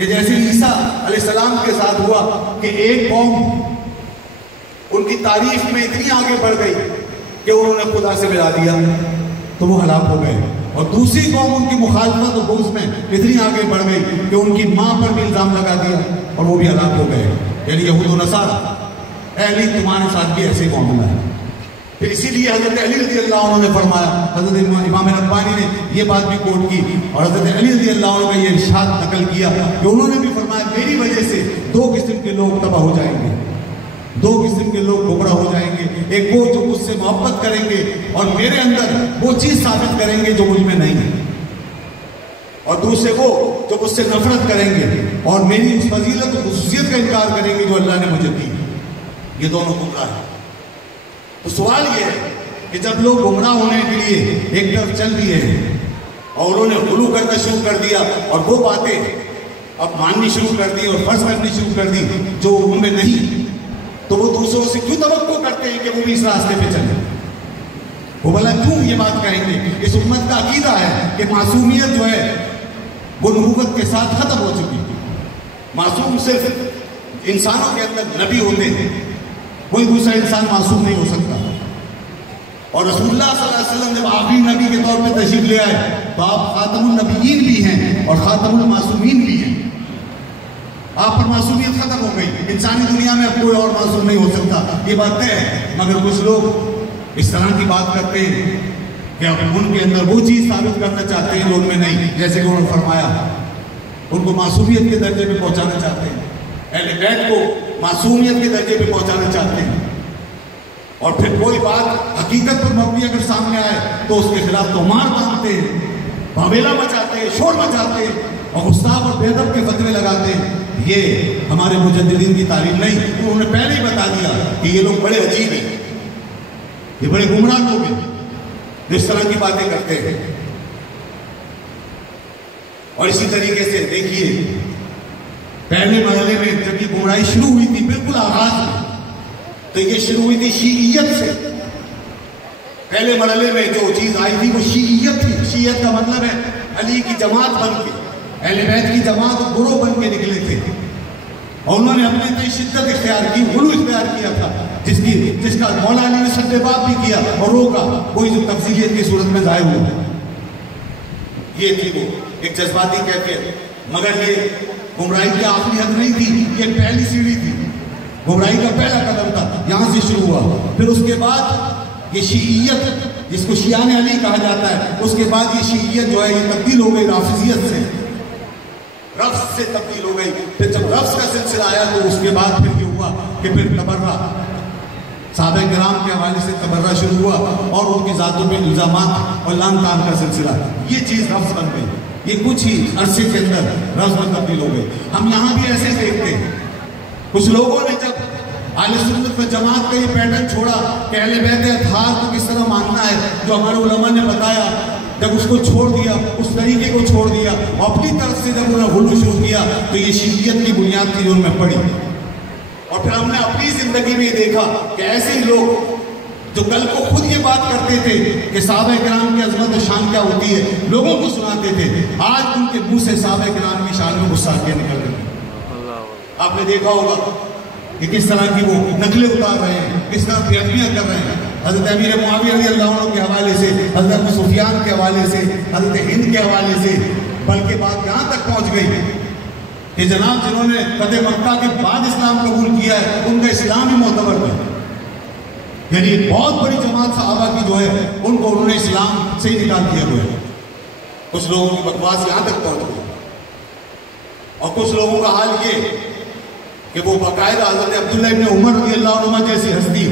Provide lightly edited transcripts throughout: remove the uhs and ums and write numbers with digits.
کہ جیسے عیسیٰ علیہ السلام کے ساتھ ہوا کہ ایک قوم ان کی تعریف میں اتنی آگے بڑھ گئی کہ انہوں نے خدا سے ملا دیا تو وہ ہلاک ہو گئے، اور دوسری قوم ان کی مخالفت و بغض میں اتنی آگے بڑھ گئی کہ ان کی ماں پر بھی الزام لگا دیا اور وہ بھی ہلاک ہو گئے. یعنی یہود و نصارہ علی تمہارے ساتھ بھی ایسے معاملہ ہے. پھر اسی لیے حضرت علی رضی اللہ عنہ نے فرمایا، حضرت امام ربانی نے یہ بات بھی کوٹ کی اور حضرت علی رضی اللہ عنہ کا یہ ارشاد نقل کیا کہ انہوں نے بھی فرمایا میری وجہ سے دو قسم کے لوگ تباہ ہو جائیں گے، دو قسم کے لوگ گمراہ ہو جائیں گے. ایک وہ جو مجھ سے محبت کریں گے اور میرے اندر وہ چیز ثابت کریں گے جو مجھ میں نہیں ہے، اور دوسرے وہ جو مجھ سے نفرت کریں گے اور میری اس فضیلت و خصوصیت کا انکار کریں گے جو اللہ نے مجھے دی. یہ دونوں گمراہ ہیں. تو سوال یہ ہے کہ جب لوگ گمراہ ہونے کے لیے ایک طرف چل دیے ہیں اور انہوں نے غلو کرنا شروع کر دیا اور وہ باتیں اب ماننی شروع کر دی اور فرض کرنی شروع کر دی جو ان میں نہیں، تو وہ دوسروں سے کیوں توقع کرتے ہیں کہ وہ بھی اس راستے پہ چلیں؟ وہ بھلا کیوں یہ بات کہیں گے؟ اس امت کا عقیدہ ہے کہ معصومیت جو ہے وہ نبوت کے ساتھ ختم ہو چکی ہے. معصوم صرف انسانوں کے اندر نبی ہوتے ہیں، کوئی دوسرا انسان معصوم نہیں ہو سکتا. اور رسول اللہ صلی اللہ علیہ وسلم جب آخری نبی کے طور پہ تشریف لے آئے تو آپ خاتم النبیین بھی ہیں اور خاتم المعصومین بھی ہیں. آپ پر معصومیت ختم ہو گئی، انسانی دنیا میں اب کوئی اور معصوم نہیں ہو سکتا، یہ بات طے ہے. مگر کچھ لوگ اس طرح کی بات کرتے ہیں کہ اب ان کے اندر وہ چیز ثابت کرنا چاہتے ہیں جو ان میں نہیں، جیسے کہ انہوں نے فرمایا ان کو معصومیت کے درجے پہ پہنچانا چاہتے ہیں، اہل بیت کو معصومیت کے درجے پہ پہنچانا چاہتے ہیں. اور پھر کوئی بات حقیقت پر مبنی اگر سامنے آئے تو اس کے خلاف تہمات باندھتے ہیں، بھاویلا مچاتے ہیں، شور مچاتے ہیں اور گستاخ اور بے ادب کے فتوے لگاتے ہیں. یہ ہمارے مجددین کی تعلیم نہیں. انہوں نے پہلے ہی بتا دیا کہ یہ لوگ بڑے عجیب ہیں، یہ بڑے گمراہ لوگ ہیں جو اس طرح کی باتیں کرتے ہیں. اور اسی طریقے سے دیکھیے پہلے مرحلے میں جب یہ گمراہی شروع ہوئی تھی بالکل آغاز میں، تو یہ شروع ہوئی تھی شیعیت سے. پہلے مرحلے میں جو چیز آئی تھی وہ شیعیت تھی. شیعیت کا مطلب ہے علی کی جماعت بن کے، اہل بیت کی جماعت گروہ بن کے نکلے تھے اور انہوں نے اپنے تئیں شدت اختیار کی، غلو اختیار کیا تھا جس کا مولا علی نے سد باب بھی کیا اور روکا، وہی جو تفصیلیت کی صورت میں ظاہر ہوا. یہ تھی وہ ایک جذباتی کیفیت. مگر یہ گمراہی کی آخری حد نہیں تھی، یہ پہلی سیڑھی تھی. گمراہی کا پہلا قدم تھا، یہاں سے شروع ہوا. پھر اس کے بعد یہ شیعیت جس کو شیعان علی کہا جاتا ہے، اس کے بعد یہ شیعیت جو ہے یہ تبدیل ہو گئی رافضیت سے، رفض سے تبدیل ہو گئی. پھر جب رفض کا سلسلہ آیا تو اس کے بعد پھر یہ ہوا کہ پھر تبرہ، صحابہ کرام کے حوالے سے تبرہ شروع ہوا اور ان کی ذاتوں پہ الزامات اور لعن طعن کا سلسلہ، یہ چیز رفض بن گئی. یہ کچھ ہی عرصے کے اندر رفض میں تبدیل ہو گئی. ہم یہاں بھی ایسے دیکھتے ہیں کچھ لوگوں نے جب اہل سنت و جماعت کا یہ پیٹرن چھوڑا کہ اہل بیت اطہار کو کس طرح ماننا ہے جو ہمارے علماء نے بتایا، جب اس کو چھوڑ دیا، اس طریقے کو چھوڑ دیا اور اپنی طرف سے جب انہوں نے غلو شروع کیا تو یہ شیعیت کی بنیاد تھی جو ان میں پڑی. اور پھر ہم نے اپنی زندگی میں یہ دیکھا کہ ایسے ہی لوگ جو کل کو خود یہ بات کرتے تھے کہ صحابہ کرام کی عظمت و شان کیا ہوتی ہے، لوگوں کو سناتے تھے، آج ان کے منہ سے صحابہ کرام کی شان میں گستاخیاں نکل رہی ہیں. آپ نے دیکھا ہوگا کہ کس طرح کی وہ نقلیں اتار رہے ہیں، کس طرح بےادبیاں کر رہے ہیں. حضرت امیر معاویہ رضی اللہ عنہ کے حوالے سے، حضرت سفیان کے حوالے سے، حضرت ہند کے حوالے سے، بلکہ بات یہاں تک پہنچ گئی کہ جناب جنہوں نے فتح مکہ کے بعد اسلام قبول کیا ہے ان کا اسلام ہی معتبر نہیں. یعنی بہت بڑی جماعت صحابہ کی جو ہے ان کو انہوں نے اسلام سے ہی نکال دیا ہوا ہے. کچھ لوگوں کی بکواس یہاں تک پہنچ گئی اور کچھ لوگوں کا حال یہ کہ وہ باقاعدہ حضرت عبداللہ ابن عمر رضی اللہ عنہ جیسی ہستی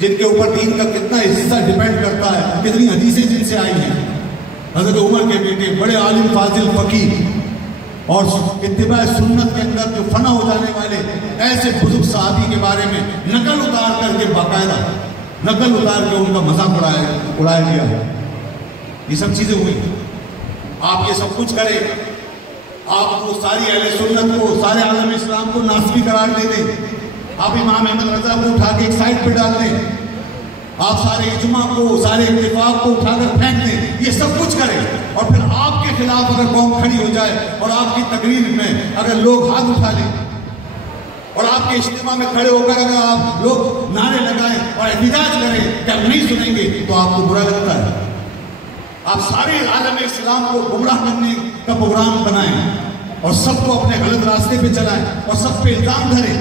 جن کے اوپر دین کا کتنا حصہ ڈیپینڈ کرتا ہے، کتنی حدیثیں جن سے آئی ہیں، حضرت عمر کے بیٹے بڑے عالم فاضل فقیہ اور اتباع سنت کے اندر جو فنا ہو جانے والے ایسے بزرگ صحابی کے بارے میں نقل اتار کر کے باقاعدہ نقل اتار کے ان کا مذاق اڑایا گیا ہے. یہ سب چیزیں ہوئی. آپ یہ سب کچھ کریں، آپ کو ساری اہل سنت کو، سارے عالم اسلام کو ناسبی قرار دے دیں، آپ امام احمد رضا کو اٹھا کے ایک سائڈ پہ ڈال دیں، آپ سارے اجماع کو، سارے اتفاق کو اٹھا کر پھینک دیں، یہ سب کچھ کریں اور پھر آپ کے خلاف اگر قوم کھڑی ہو جائے اور آپ کی تقریر میں اگر لوگ ہاتھ اٹھا لیں اور آپ کے اجتماع میں کھڑے ہو کر اگر آپ لوگ نعرے لگائیں اور احتجاج کریں کہ ہم نہیں سنیں گے تو آپ کو برا لگتا ہے. آپ سارے عالم اسلام کو گمراہ کرنے کا پروگرام بنائیں اور سب کو اپنے غلط راستے پہ چلائیں اور سب پہ الزام دھریں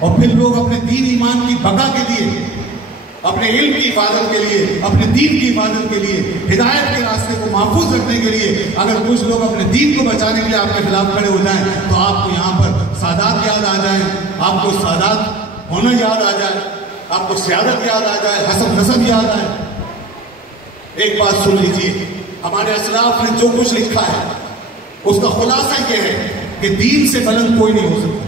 اور پھر لوگ اپنے دین ایمان کی بقا کے لیے, اپنے علم کی حفاظت کے لیے, اپنے دین کی حفاظت کے لیے, ہدایت کے راستے کو محفوظ رکھنے کے لیے اگر کچھ لوگ اپنے دین کو بچانے کے لیے آپ کے خلاف کھڑے ہو جائیں تو آپ کو یہاں پر سادات یاد آ جائیں, آپ کو سادات ہونا یاد آ جائے, آپ کو سیادت یاد آ جائے, حسب نسب یاد آئے. ایک بات سن لیجیے, ہمارے اسلاف نے جو کچھ لکھا ہے اس کا خلاصہ یہ ہے کہ دین سے بلند کوئی نہیں ہو سکتا,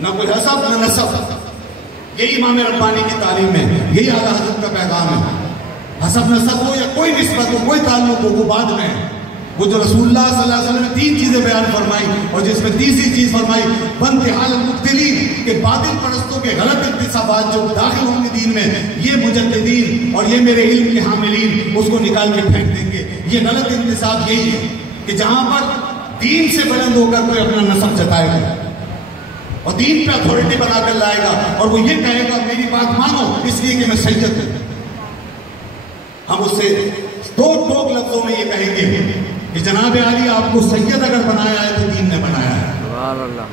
نہ کوئی حسب نہ نسب. یہی امام ربانی کی تعلیم ہے, یہی اعلیٰ حضرت کا پیغام ہے. حسب نسب ہو یا کوئی نسبت ہو, کوئی تعلق ہو, وہ بعد میں ہے. وہ جو رسول اللہ صلی اللہ علیہ وسلم نے 3 چیزیں بیان فرمائی اور جس میں تیسری چیز فرمائی وانتحال المبتلین, کہ باطل پرستوں کے غلط انتسابات جو داخل ہوں گے دین میں, یہ مجددین اور یہ میرے علم کے حاملین اس کو نکال کے پھینک دیں گے. یہ غلط انتساب یہی ہے کہ جہاں پر دین سے بلند ہو کر کوئی اپنا نسب جتائے گا اور دین پہ اتھارٹی بنا کر لائے گا اور وہ یہ کہے گا میری بات مانو اس لیے کہ میں سید ہوں, ہم اس سے دو لفظوں میں یہ کہیں گے کہ جناب علی آپ کو سید اگر بنایا ہے تو دین نے بنایا ہے. سبحان اللہ.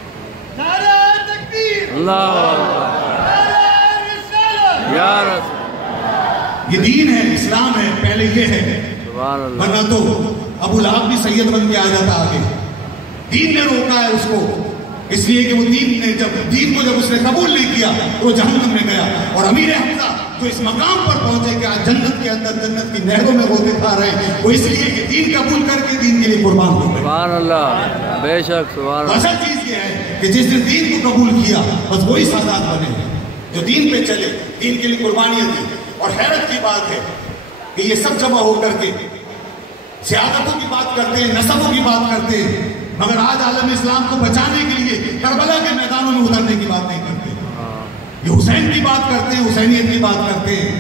نعرہ تکبیر, اللہ اکبر. نعرہ رسالت. یا رسول. یہ دین ہے, اسلام ہے, پہلے یہ ہے. سبحان اللہ. ورنہ تو ابو لہب بھی سید بن کے آ جاتا آگے. دین نے روکا ہے اس کو, اس لیے کہ وہ دین کو جب اس نے قبول نہیں کیا تو وہ جہنم میں گیا. اور امیر حمزہ جو اس مقام پر پہنچے کہ آج جنت کے اندر جنت کی نہروں میں غوطے کھا رہے ہیں, وہ اس لیے کہ دین قبول کر کے دین کے لیے قربان ہو گئے. سبحان اللہ. بے شک. سبحان اللہ. اصل چیز یہ ہے کہ جس نے دین کو قبول کیا بس وہی سادات بنے جو دین پہ چلے, دین کے لیے قربانیاں دی. اور حیرت کی بات ہے کہ یہ سب جمع ہو کر کے سیادتوں کی بات کرتے ہیں, نسبوں کی بات کرتے ہیں, مگر آج عالم اسلام کو بچانے کے لیے کربلا کے میدانوں میں اترنے کی بات نہیں کرتے. یہ حسین کی بات کرتے ہیں, حسینیت کی بات کرتے ہیں,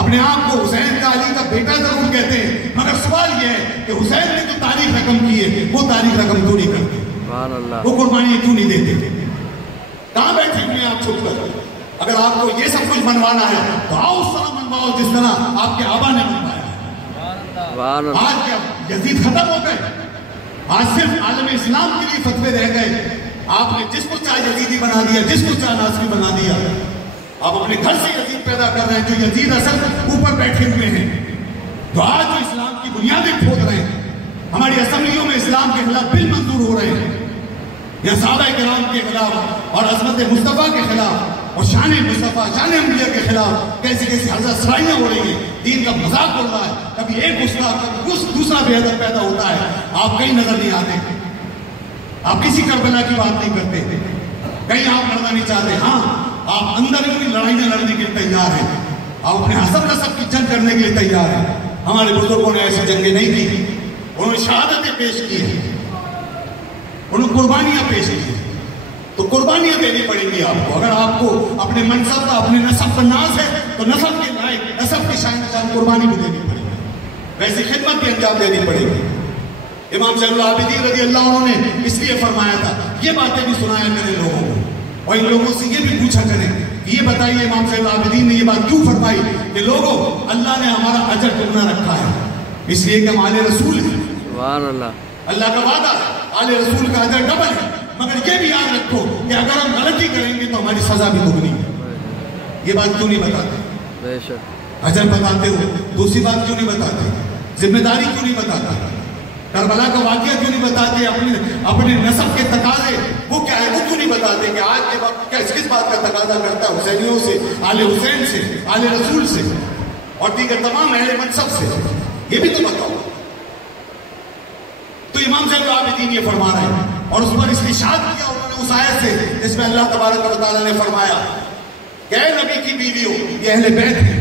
اپنے آپ کو حسین کا علی کا بیٹا ضرور کہتے ہیں, مگر سوال یہ ہے کہ حسین نے جو تاریخ رقم کی ہے وہ تاریخ رقم کیوں نہیں کرتے, سبحان اللہ. وہ قربانیاں کیوں نہیں دیتے. کہاں بیٹھے ہوئے آپ چھپ کر؟ اگر آپ کو یہ سب کچھ بنوانا ہے تو آؤ اس طرح بنواؤ جس طرح آپ کے آبا نے بنوایا. سبحان اللہ. آج کیا یزید ختم ہو گئے؟ آج صرف عالم اسلام کے لیے فتوے رہ گئے. آپ نے جس کو چاہے یزیدی بنا دیا, جس کو چاہے ناصری بنا دیا. آپ اپنے گھر سے یزید پیدا کر رہے ہیں جو یزید اصل اوپر بیٹھے ہوئے ہیں, جو آج جو اسلام کی بنیادیں کھود رہے ہیں. ہماری اسمبلیوں میں اسلام کے خلاف بل منظور ہو رہے ہیں, یا صحابہ کرام کے خلاف اور عظمت مصطفیٰ کے خلاف اور شان مصطفیٰ, شان انبیاء کے خلاف کیسی کیسی حضرت سرائیاں ہو رہی ہیں. دین کا مذاق ہو رہا ہے. کبھی ایک گستاخ, کبھی دوسرا بے ادب پیدا ہوتا ہے. آپ کہیں نظر نہیں آتے, آپ کسی کربلا کی بات نہیں کرتے, کہیں آپ لڑنا نہیں چاہتے. ہاں آپ اندر میں لڑائیاں لڑنے کے لیے تیار ہیں, آپ اپنے حسب نسب کی جنگ کرنے کے لیے تیار ہیں. ہمارے بزرگوں نے ایسی جنگیں نہیں کی, انہوں نے شہادتیں پیش کی ہیں, انہوں نے قربانیاں پیش کی. تو قربانیاں دینی پڑیں گی آپ کو. اگر آپ کو اپنے منصب کا, اپنے نسب کا ناز ہے تو نسب کے لائق, نسب کے شان قربانی بھی دینی پڑے گی, ویسی خدمت بھی انجام دینی پڑے گی. امام زین العابدین رضی اللہ عنہ نے اس لیے فرمایا تھا یہ باتیں بھی سنایا کریں لوگوں کو, اور ان لوگوں سے یہ بھی پوچھا کریں کہ یہ بتائیے امام زین العابدین نے یہ بات کیوں فرمائی کہ لوگوں اللہ نے ہمارا اجر دگنا رکھا ہے, اس لیے کہ ہم آل رسول ہیں. سبحان اللہ. اللہ کا وعدہ ہے, آل رسول کا اجر ڈبل ہے, مگر یہ بھی یاد رکھو کہ اگر ہم غلطی کریں گے تو ہماری سزا بھی دگنی ہے. یہ بات کیوں نہیں بتاتے؟ بے شک. اجر بتاتے ہو, دوسری بات کیوں نہیں بتاتے؟ ذمہ داری کیوں نہیں بتاتے؟ کربلا کا واقعہ کیوں نہیں بتاتے؟ اپنے نسب کے تقاضے وہ کیا ہے وہ کیوں نہیں بتاتے کہ آج کے وقت کس بات کا تقاضا کرتا ہے؟ حسینیوں سے, آل حسین سے, آل رسول سے اور دیگر تمام اہل منصب سے. یہ بھی تو بتاؤ. تو امام زین العابدین یہ فرما رہے ہیں اور اس پر استشہاد کیا انہوں نے اس آیت سے جس میں اللہ تبارک و تعالیٰ نے فرمایا کہ اے نبی کی بیویوں, یہ اہل بیت ہیں,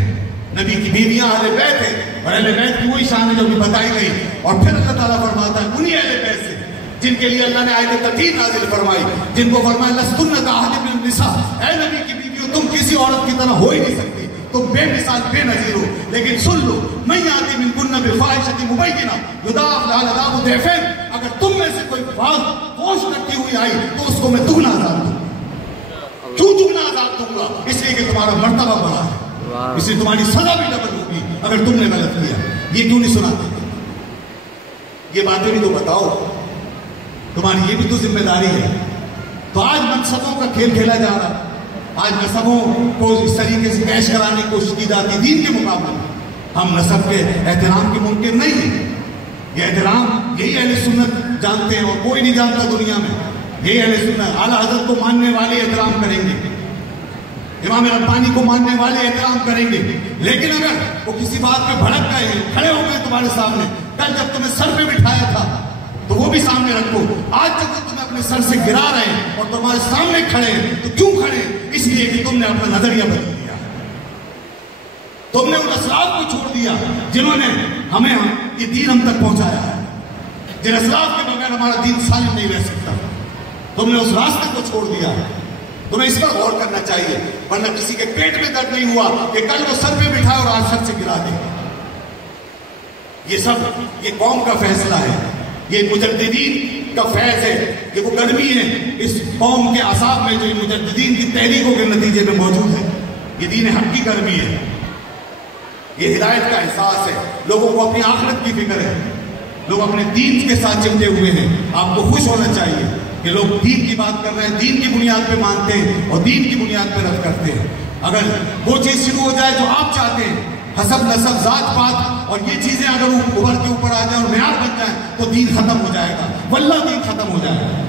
نبی کی بیویاں اہل بیت ہیں, اور اہل بیت کی وہی شان ہے جو بھی بتائی گئی. اور پھر اللہ تعالیٰ فرماتا ہے انہی اہل بیت سے جن کے لیے اللہ نے آیت تطہیر نازل فرمائی, جن کو فرمایا لستن کاحد من النساء, اے نبی کی بیویوں تم کسی عورت کی طرح ہو ہی نہیں سکتی, تو بے مثال بے نظیر ہو. لیکن سن لو میں یاتی من کنہ بفاحشۃ مبینہ یضاعف لها العذاب ضعفین. اگر تم میں سے کوئی فوش کرتی ہوئی آئی تو اس کو میں دگنا عذاب دوں. کیوں دگنا عذاب دوں گا؟ اس لیے کہ تمہارا مرتبہ بڑا ہے, اس لیے تمہاری سزا بھی ڈبل ہوگی اگر تم نے غلط کیا. یہ کیوں نہیں سناتے؟ یہ باتیں بھی تو بتاؤ, تمہاری یہ بھی تو ذمہ داری ہے. تو آج منصبوں کا کھیل کھیلا جا رہا ہے, آج نسبوں کو اس طریقے سے پیش کرانے کی کوشش کی جاتی ہے دین کے مقابلے میں. ہم نسب کے احترام کے ممکن نہیں ہیں. یہ احترام یہی اہل سنت جانتے ہیں اور کوئی نہیں جانتا دنیا میں. یہی اہل سنت اعلیٰ حضرت کو ماننے والے احترام کریں گے, امام ربانی کو ماننے والے احترام کریں گے. لیکن اگر وہ کسی بات پہ بھڑک گئے ہیں, کھڑے ہو گئے تمہارے سامنے, کل جب تمہیں سر پہ بٹھایا تھا تو وہ بھی سامنے رکھو. آج تک تو تمہیں اپنے سر سے گرا رہے ہیں اور تمہارے سامنے کھڑے ہیں, تو کیوں کھڑے ہیں؟ اس لیے کہ تم نے اپنا نظریہ بدل دیا. تم نے ان اسلاف کو چھوڑ دیا جنہوں نے ہمیں یہ دین ہم تک پہنچایا ہے. جن اسلاف کے بغیر ہمارا دین سالم نہیں رہ سکتا. تم نے اس راستے کو چھوڑ دیا. تمہیں اس پر غور کرنا چاہیے, ورنہ کسی کے پیٹ میں درد نہیں ہوا کہ کل وہ سر پہ بٹھائے اور آج سر سے گرا دے. یہ سب یہ قوم کا فیصلہ ہے, یہ مجددین کا فیض ہے, یہ وہ گرمی ہے اس قوم کے اعصاب میں جو مجددین کی تحریکوں کے نتیجے میں موجود ہے. یہ دین حق کی گرمی ہے, یہ ہدایت کا احساس ہے. لوگوں کو اپنی آخرت کی فکر ہے, لوگ اپنے دین کے ساتھ چمٹے ہوئے ہیں. آپ کو خوش ہونا چاہیے کہ لوگ دین کی بات کر رہے ہیں, دین کی بنیاد پہ مانتے ہیں اور دین کی بنیاد پہ رد کرتے ہیں. اگر وہ چیز شروع ہو جائے جو آپ چاہتے ہیں, حسب نسب ذات پات اور یہ چیزیں اگر ابھر کے اوپر آ جائیں اور معیار بن جائیں, تو دین ختم ہو جائے گا. واللہ دین ختم ہو جائے گا.